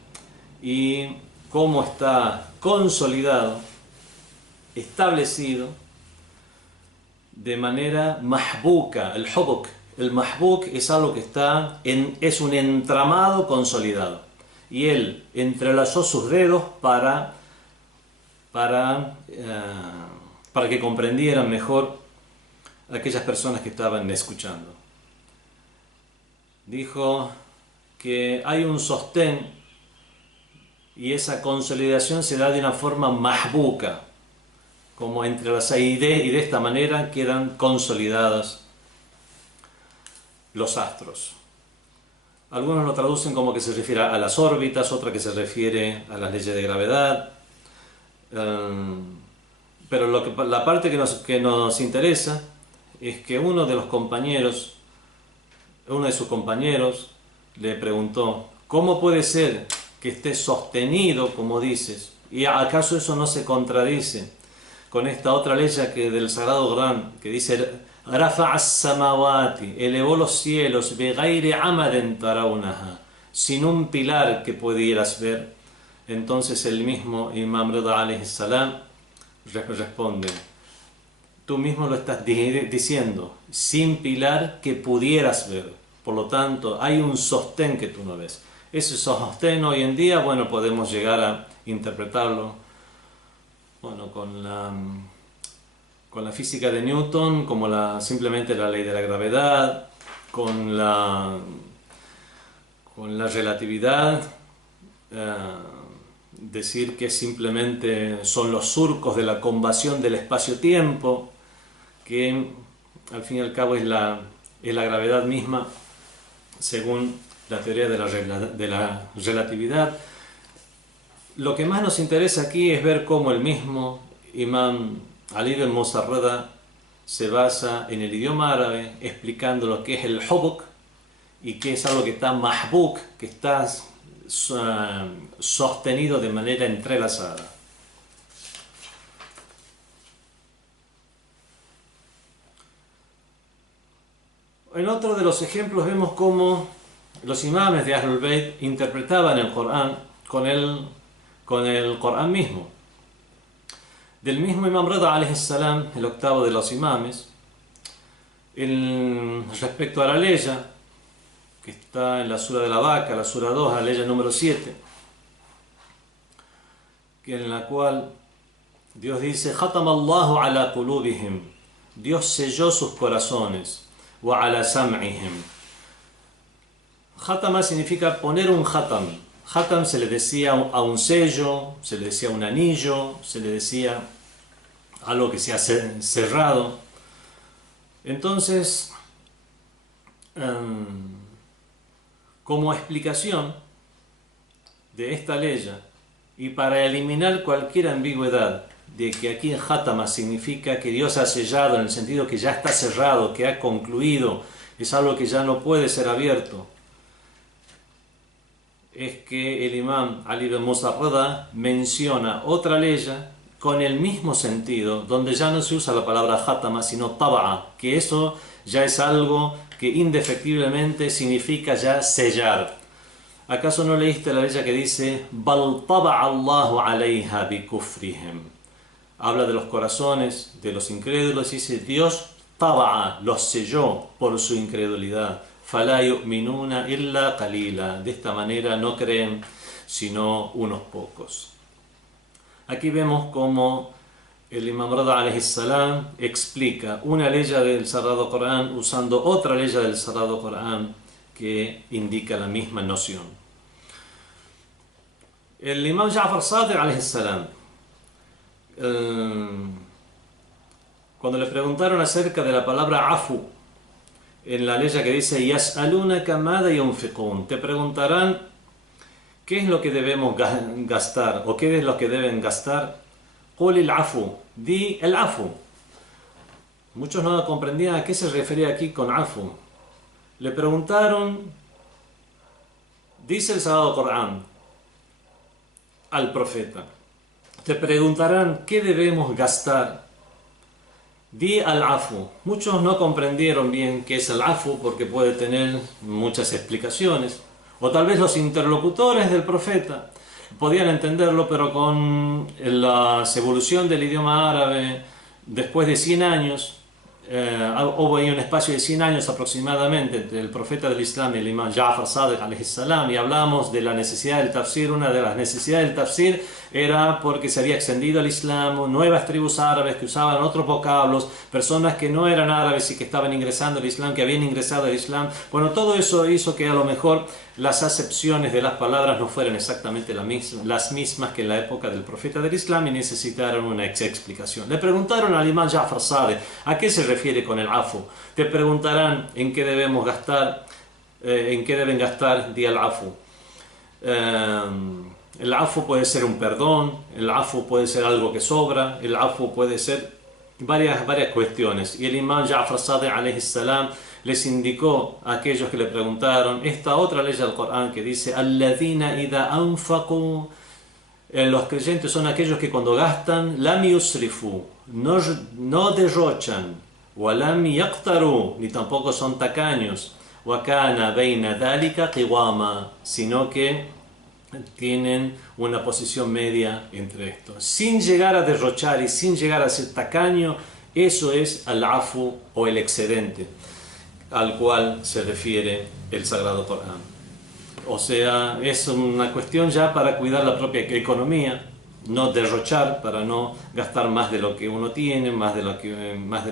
y cómo está consolidado, establecido de manera mahbuka. El hubuk, el mahbuk es algo que es un entramado consolidado, y él entrelazó sus dedos para que comprendieran mejor aquellas personas que estaban escuchando. Dijo que hay un sostén y esa consolidación se da de una forma mahbuka, como entrelazada, y de esta manera quedan consolidados los astros. Algunos lo traducen como que se refiere a las órbitas, otra que se refiere a las leyes de gravedad. Pero la parte que nos interesa es que uno de sus compañeros le preguntó: ¿cómo puede ser que esté sostenido como dices? ¿Y acaso eso no se contradice con esta otra ley del Sagrado Corán que dice: Rafa'a as-samawati, elevó los cielos, begaire amaden tarawnaha, sin un pilar que pudieras ver? Entonces el mismo Imam Rida alayhi salam responde: tú mismo lo estás diciendo, sin pilar que pudieras ver. Por lo tanto, hay un sostén que tú no ves. Ese sostén hoy en día, bueno, podemos llegar a interpretarlo, bueno, con la física de Newton, como simplemente la ley de la gravedad, con la relatividad, decir que simplemente son los surcos de la convección del espacio-tiempo, que al fin y al cabo es la gravedad misma, según la teoría de la relatividad. Lo que más nos interesa aquí es ver cómo el mismo Imam Ali ibn Musa Rida se basa en el idioma árabe, explicando lo que es el hubuk, y que es algo que está mahbuk, que está sostenido de manera entrelazada. En otro de los ejemplos vemos cómo los imames de Ahlul Bayt interpretaban el Corán con el Corán mismo. Del mismo Imam Rida alayhi salam, el octavo de los imames, respecto a la ley que está en la sura de la vaca, la sura 2, la ley número 7, en la cual Dios dice: Khatama Allahu ala qulubihim, Dios selló sus corazones, wa ala sam'ihim. Khatama significa poner un khatam. Khatam se le decía a un sello, se le decía a un anillo, se le decía algo que se ha cerrado. Entonces, como explicación de esta ley, y para eliminar cualquier ambigüedad de que aquí en Hatama significa que Dios ha sellado, en el sentido que ya está cerrado, que ha concluido, es algo que ya no puede ser abierto, es que el imam Ali ibn Musa Rada menciona otra ley con el mismo sentido, donde ya no se usa la palabra hatama, sino taba'a, que eso ya es algo que indefectiblemente significa ya sellar. ¿Acaso no leíste la ley que dice Bal taba'a Allahu alayha bi kufrihim? Habla de los corazones de los incrédulos y dice Dios taba'a, los selló por su incredulidad. فَلَا يُؤْمِنُونَ إِلَّا قَلِيلًا. De esta manera no creen sino unos pocos. Aquí vemos cómo el Imam Rada alayhi salam explica una ley del Sagrado Corán usando otra ley del Sagrado Corán que indica la misma noción. El Imam Ja'far Sadiq alayhi salam, cuando le preguntaron acerca de la palabra afu, en la ley que dice Yas'alunaka mada yunfiqun, te preguntarán qué es lo que debemos gastar o qué es lo que deben gastar. Qul el afu, di el afu. Muchos no comprendían a qué se refería aquí con afu. Le preguntaron, dice el Sagrado Corán al profeta, te preguntarán qué debemos gastar. Di al-afu. Muchos no comprendieron bien qué es el afu porque puede tener muchas explicaciones. O tal vez los interlocutores del profeta podían entenderlo, pero con la evolución del idioma árabe, después de 100 años, hubo ahí un espacio de 100 años aproximadamente entre el profeta del Islam y el imam Ja'far Sadiq alayhi salam, y hablamos de la necesidad del tafsir. Una de las necesidades del tafsir era porque se había extendido el Islam, nuevas tribus árabes que usaban otros vocablos, personas que no eran árabes y que estaban ingresando al Islam, que habían ingresado al Islam. Bueno, todo eso hizo que a lo mejor las acepciones de las palabras no fueran exactamente las mismas que en la época del profeta del Islam y necesitaron una explicación. Le preguntaron al imam Ja'far Sadiq, ¿a qué se refiere con el afu? Te preguntarán en qué debemos gastar, en qué deben gastar, di al afu. El afu puede ser un perdón, el afu puede ser algo que sobra, el afu puede ser varias cuestiones. Y el imam Ja'far Sadiq alayhi salam les indicó a aquellos que le preguntaron esta otra ley del Corán que dice alladhina idha anfaqu, los creyentes son aquellos que cuando gastan lam yusrifu, no derrochan, wa lam yaqtaru, ni tampoco son tacaños, wa kana bayna dhalika qiwama, sino que tienen una posición media entre estos, sin llegar a derrochar y sin llegar a ser tacaño. Eso es al-afu o el excedente al cual se refiere el Sagrado Corán. O sea, es una cuestión ya para cuidar la propia economía, no derrochar para no gastar más de lo que uno tiene, más de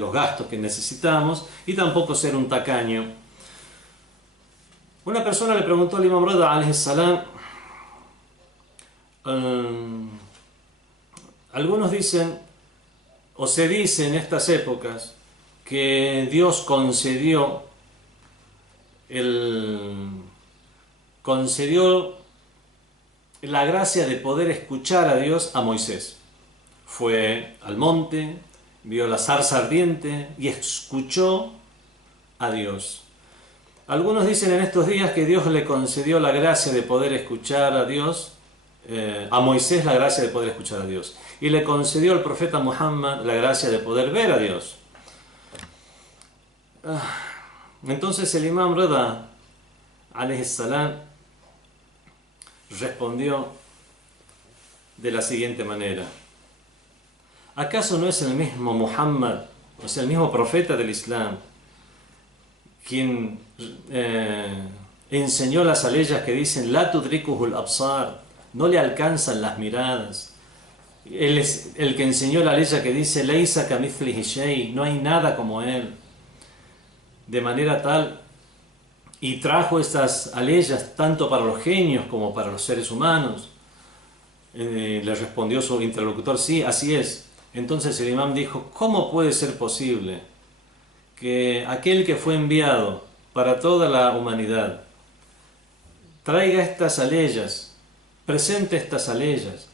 los gastos que necesitamos, y tampoco ser un tacaño. Una persona le preguntó al Imam Rada alayhi salam, algunos dicen o se dice en estas épocas que Dios concedió la gracia de poder escuchar a Dios a Moisés. Fue al monte, vio la zarza ardiente y escuchó a Dios. Algunos dicen en estos días que Dios le concedió la gracia de poder escuchar a Dios, a Moisés la gracia de poder escuchar a Dios, y le concedió al profeta Muhammad la gracia de poder ver a Dios. Entonces el imam Rada alayhi salam respondió de la siguiente manera: ¿acaso no es el mismo Muhammad, o sea, el mismo profeta del Islam, quien enseñó las aleyas que dicen la tudrikuhul absar, no le alcanzan las miradas? Él es el que enseñó la ley que dice leisa kamithlihi shay, no hay nada como él. De manera tal, y trajo estas aleyas tanto para los genios como para los seres humanos. Le respondió su interlocutor, sí, así es. Entonces el imam dijo, ¿cómo puede ser posible que aquel que fue enviado para toda la humanidad traiga estas aleyas, presente estas aleyas,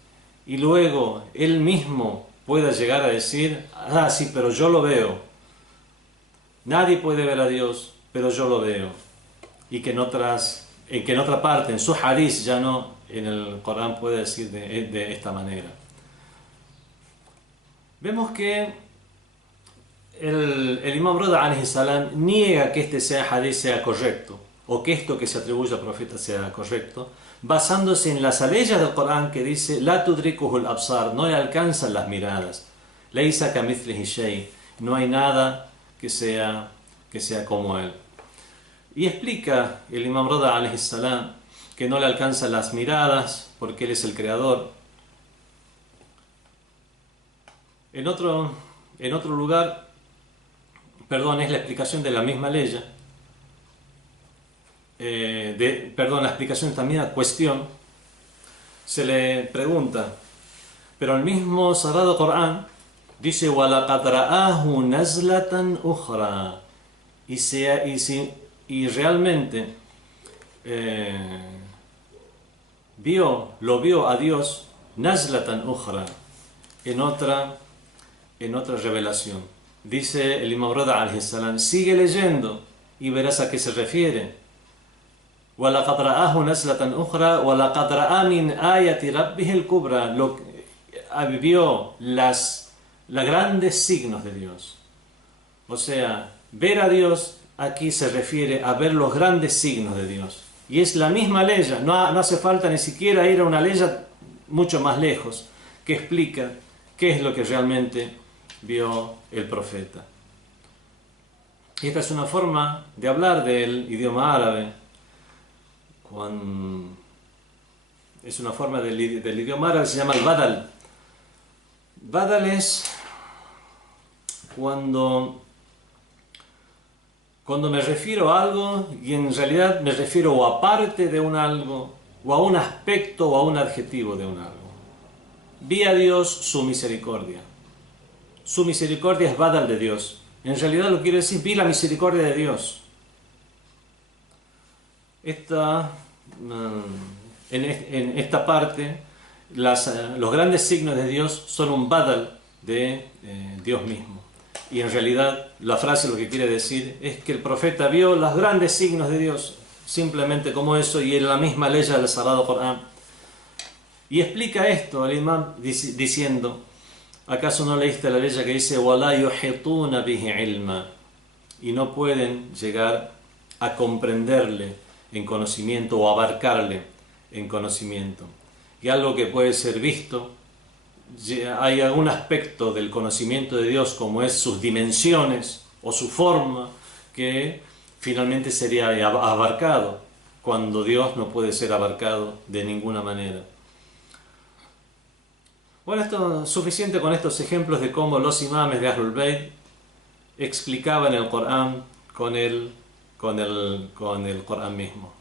y luego él mismo pueda llegar a decir, ah, sí, pero yo lo veo? Nadie puede ver a Dios, pero yo lo veo. Y que en otra parte, en su hadith, ya no, en el Corán puede decir de esta manera. Vemos que el Imam Rida alayhi salam niega que este hadith sea correcto, o que esto que se atribuye al profeta sea correcto, basándose en las aleyas del Corán que dice La tudrikuhu al-absar, no le alcanzan las miradas, Laysa kamithlihi shay, no hay nada que sea como él. Y explica el Imam Rida alayhi salam que no le alcanzan las miradas porque él es el creador. En otro lugar, es la explicación de la misma ley, la explicación de esta misma cuestión. Se le pregunta, pero el mismo Sagrado Corán dice وَلَقَدْ رَآهُ نَزْلَةً أُخْرَى, y realmente lo vio a Dios nazlatan ukhra, en otra revelación. Dice el Imam Rida alayhi salam, sigue leyendo y verás a qué se refiere. وَلَقَدْ رَآهُ نَزْلَةً أُخْرَى وَلَقَدْ رَآ مِنْ آيَةِ رَبِّهِ الْكُبْرَى, vio los grandes signos de Dios. O sea, ver a Dios aquí se refiere a ver los grandes signos de Dios. Y es la misma ley, no hace falta ni siquiera ir a una ley mucho más lejos, que explica qué es lo que realmente vio el profeta. Y esta es una forma de hablar del idioma árabe. Es una forma del idioma árabe, se llama el badal. Badal es cuando me refiero a algo y en realidad me refiero o a parte de un algo, o a un aspecto o a un adjetivo de un algo. Vi a Dios su misericordia. Su misericordia es badal de Dios. En realidad lo quiero decir, vi la misericordia de Dios. En esta parte, los grandes signos de Dios son un badal de Dios mismo. Y en realidad la frase lo que quiere decir es que el profeta vio los grandes signos de Dios, simplemente como eso, y en la misma ley del Sagrado Corán. Y explica esto al imam diciendo, ¿acaso no leíste la ley que dice وَلَا يُحِطُونَ بِهِ عِلْمًا? Y no pueden llegar a comprenderle en conocimiento o abarcarle en conocimiento. Y algo que puede ser visto, hay algún aspecto del conocimiento de Dios, como es sus dimensiones o su forma, que finalmente sería abarcado, cuando Dios no puede ser abarcado de ninguna manera. Bueno, esto es suficiente con estos ejemplos de cómo los imames de Ahlul Bayt explicaban el Corán con el Corán mismo.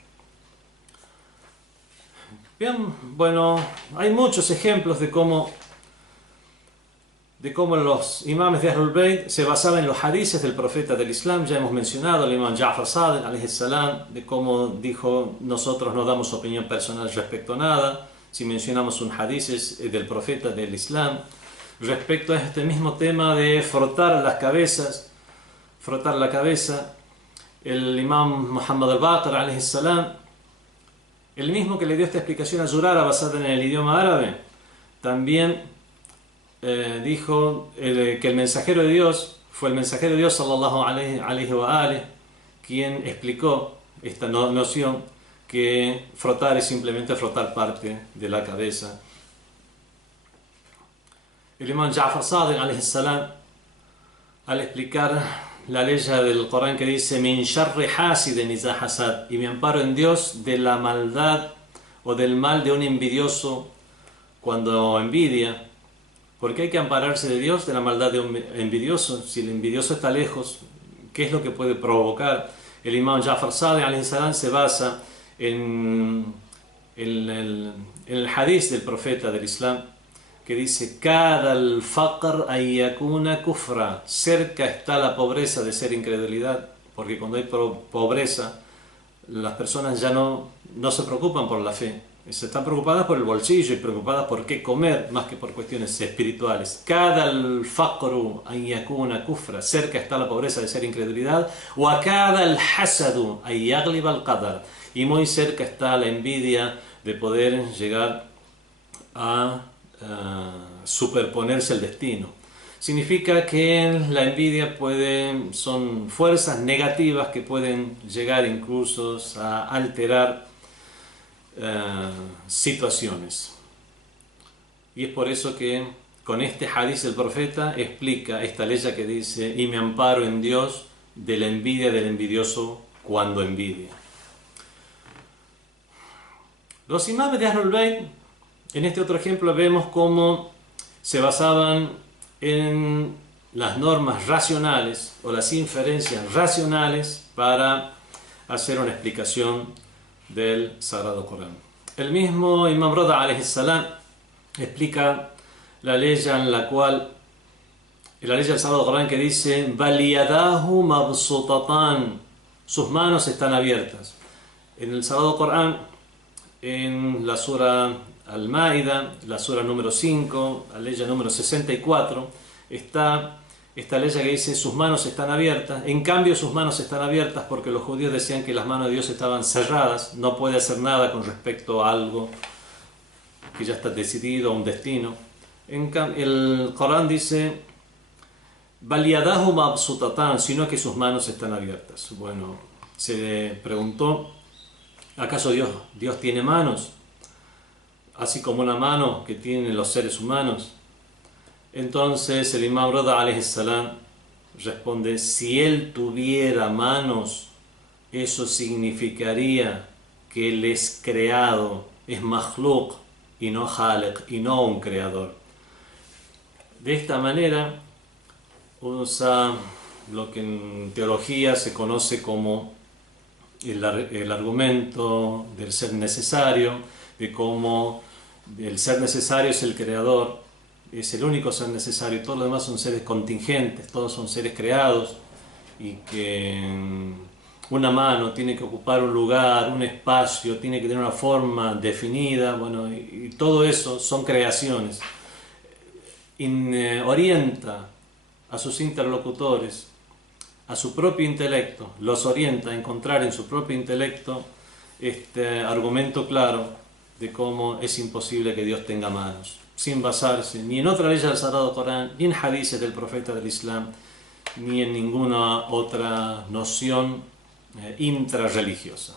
Bien, bueno, hay muchos ejemplos de cómo los imames de Ahlul Bayt se basaban en los hadices del profeta del Islam. Ya hemos mencionado al imam Ja'far Sadiq alayhi salam, de cómo dijo, nosotros no damos opinión personal respecto a nada, si mencionamos un hadith del profeta del Islam. Respecto a este mismo tema de frotar la cabeza, el imam Muhammad al-Baqir alayhi salam, el mismo que le dio esta explicación a Zurara basada en el idioma árabe, también dijo que el mensajero de Dios fue el mensajero de Dios sallallahu alayhi wa alihi quien explicó esta noción, que frotar es simplemente frotar parte de la cabeza. El imam Ja'far Sadiq alayhi salam, al explicar la ley del Corán que dice min sharri hasidin iza hasad, y me amparo en Dios de la maldad o del mal de un envidioso cuando envidia, porque hay que ampararse de Dios de la maldad de un envidioso. Si el envidioso está lejos, ¿qué es lo que puede provocar? El imam Ja'far Sadiq alayhi salam se basa en el hadith del profeta del Islam que dice cada al-faqr ayyakuna kufra, cerca está la pobreza de ser incredulidad, porque cuando hay pobreza las personas ya no se preocupan por la fe, están preocupadas por el bolsillo y preocupadas por qué comer más que por cuestiones espirituales. Cada al faqru an yakuna kufra, cerca está la pobreza de ser incredulidad, wa cada al hasadu an yagliba al qadar, y muy cerca está la envidia de poder llegar a superponerse al destino. Significa que la envidia son fuerzas negativas que pueden llegar incluso a alterar situaciones. Y es por eso que con este hadiz el profeta explica esta ley que dice: y me amparo en Dios de la envidia del envidioso cuando envidia. Los imames de Ahlul Bayt, en este otro ejemplo vemos cómo se basaban en las normas racionales o las inferencias racionales para hacer una explicación del Sagrado Corán. El mismo Imam Rada alayhi salam explica la ley en la cual, la ley del Sagrado Corán, que dice: "Bal yadahu mabsutatan", sus manos están abiertas. En el Sagrado Corán, en la sura Al-Maida, la sura número 5, la ley número 64, está esta ley que dice: sus manos están abiertas. En cambio, sus manos están abiertas porque los judíos decían que las manos de Dios estaban cerradas, no puede hacer nada con respecto a algo que ya está decidido, a un destino. El Corán dice: "Bal yadahu mabsutatan", sino que sus manos están abiertas. Bueno, se le preguntó: ¿acaso Dios tiene manos? Así como una mano que tienen los seres humanos. Entonces el Imam Rada alayhi salam responde: si él tuviera manos, eso significaría que él es creado, es makhluq y no khaliq, y no un creador. De esta manera usa lo que en teología se conoce como el argumento del ser necesario, de cómo el ser necesario es el creador, es el único ser necesario, y todos los demás son seres contingentes, todos son seres creados, y que una mano tiene que ocupar un lugar, un espacio, tiene que tener una forma definida, bueno, y todo eso son creaciones. Orienta a sus interlocutores, a su propio intelecto, los orienta a encontrar en su propio intelecto este argumento claro de cómo es imposible que Dios tenga manos, sin basarse ni en otra ley del Sagrado Corán, ni en hadices del profeta del Islam, ni en ninguna otra noción intrarreligiosa.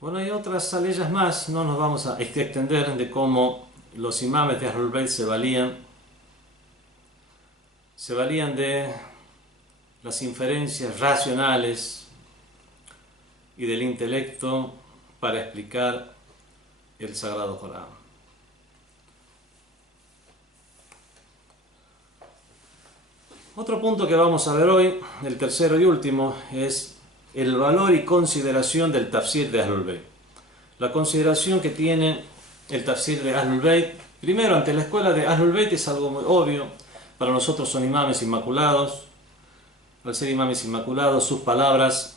Bueno, hay otras leyes más, no nos vamos a extender de cómo los imames de Ahlul Bayt se valían de las inferencias racionales y del intelecto para explicar el Sagrado Corán. Otro punto que vamos a ver hoy, el tercero y último, es el valor y consideración del tafsir de Ahlul Bayt. La consideración que tiene el tafsir de Ahlul Bayt, primero, ante la escuela de Ahlul Bayt, es algo muy obvio. Para nosotros son imames inmaculados. Al ser imames inmaculados, sus palabras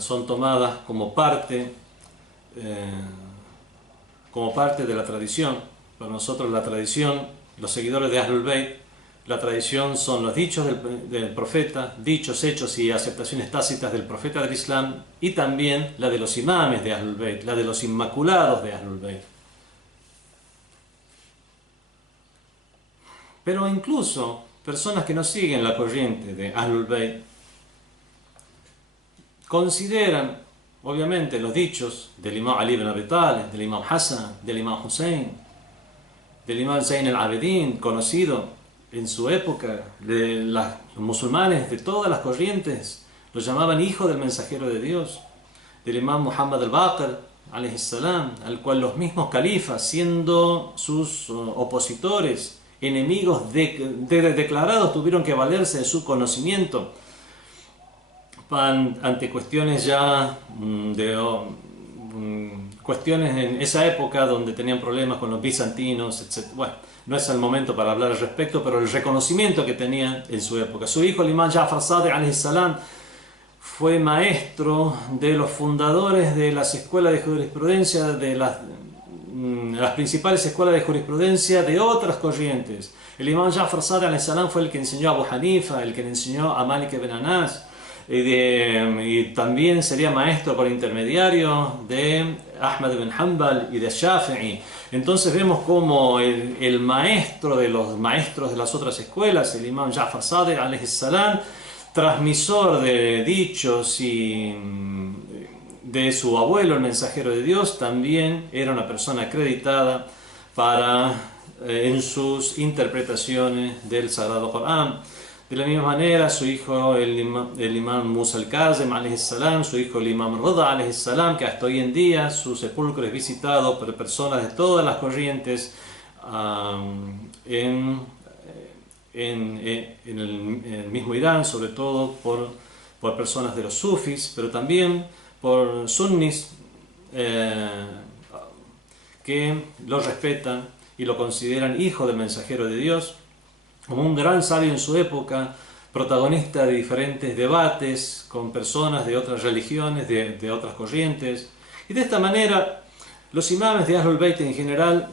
son tomadas como parte de la tradición. Para nosotros la tradición, los seguidores de Ahlul Bayt, la tradición son los dichos del profeta, dichos, hechos y aceptaciones tácitas del profeta del Islam, y también la de los imames de Ahlul Bayt, la de los inmaculados de Ahlul Bayt. Pero incluso personas que no siguen la corriente de Ahlul Bayt consideran, obviamente, los dichos del Imam Ali ibn Abi Talib, del Imam Hassan, del Imam Hussein, del Imam Zayn al-Abidin, conocido en su época, de los musulmanes de todas las corrientes, lo llamaban hijo del mensajero de Dios, del Imam Muhammad al-Baqir, alayhi salam, al cual los mismos califas, siendo sus opositores, enemigos declarados, tuvieron que valerse de su conocimiento ante cuestiones ya de cuestiones en esa época donde tenían problemas con los bizantinos, etc. Bueno, no es el momento para hablar al respecto, pero el reconocimiento que tenían en su época. Su hijo, el imán Ja'far Sadiq alayhi salam, fue maestro de los fundadores de las escuelas de jurisprudencia, de las principales escuelas de jurisprudencia de otras corrientes. El imán Ja'far Sadiq alayhi salam fue el que enseñó a Abu Hanifa, el que le enseñó a Malik ibn Anas, y también sería maestro por intermediario de Ahmad ibn Hanbal y de Shafi'i. Entonces vemos como el maestro de los maestros de las otras escuelas, el imán Ja'far Sadiq alayhi salam, transmisor de dichos y de su abuelo, el mensajero de Dios, también era una persona acreditada en sus interpretaciones del Sagrado Corán. De la misma manera, su hijo, el imán Musa al-Kazim, alayhi salam, su hijo, el imán Rida, alayhi salam, que hasta hoy en día su sepulcro es visitado por personas de todas las corrientes en el mismo Irán, sobre todo por personas de los sufis, pero también por sunnis que lo respetan y lo consideran hijo del mensajero de Dios, como un gran sabio en su época, protagonista de diferentes debates con personas de otras religiones, de otras corrientes. Y de esta manera, los imames de Ahlul Bayt en general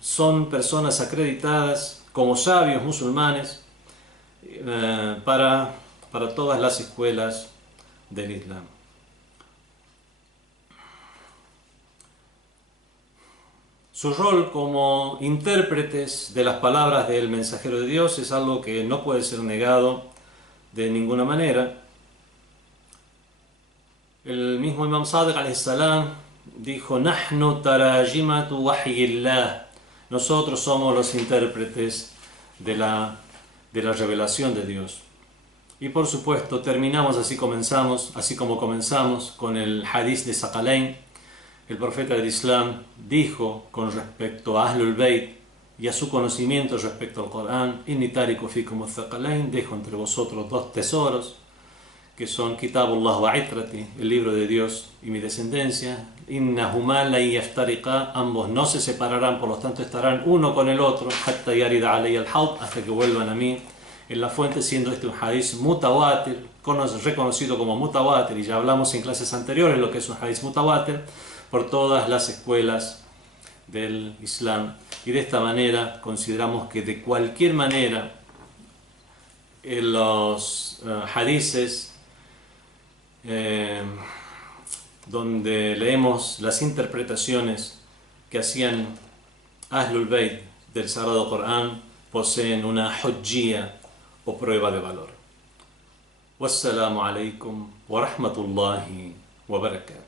son personas acreditadas como sabios musulmanes para todas las escuelas del Islam. Su rol como intérpretes de las palabras del mensajero de Dios es algo que no puede ser negado de ninguna manera. El mismo Imam Sadiq alayhi salam dijo: "Nahnu tarajimatu wahyillah", nosotros somos los intérpretes de la revelación de Dios. Y por supuesto terminamos así como comenzamos con el hadith de Saqalain. El profeta del Islam dijo con respecto a Ahlul Bayt y a su conocimiento respecto al Corán: "Inni tariku fikum al-thaqalain", dejo entre vosotros dos tesoros, que son Kitabullah wa itrati, el libro de Dios y mi descendencia. "Innahuma la yaftariqa", ambos no se separarán, por lo tanto estarán uno con el otro, hatta yarida alayya al-hawd, hasta que vuelvan a mí en la fuente, siendo este un hadith mutawatir, reconocido como mutawatir, y ya hablamos en clases anteriores lo que es un hadith mutawatir, por todas las escuelas del Islam. Y de esta manera consideramos que de cualquier manera los hadices donde leemos las interpretaciones que hacían Ahlul Bayt del Sagrado Corán poseen una hujjía o prueba de valor. Wassalamu alaikum wa rahmatullahi wa barakatuh.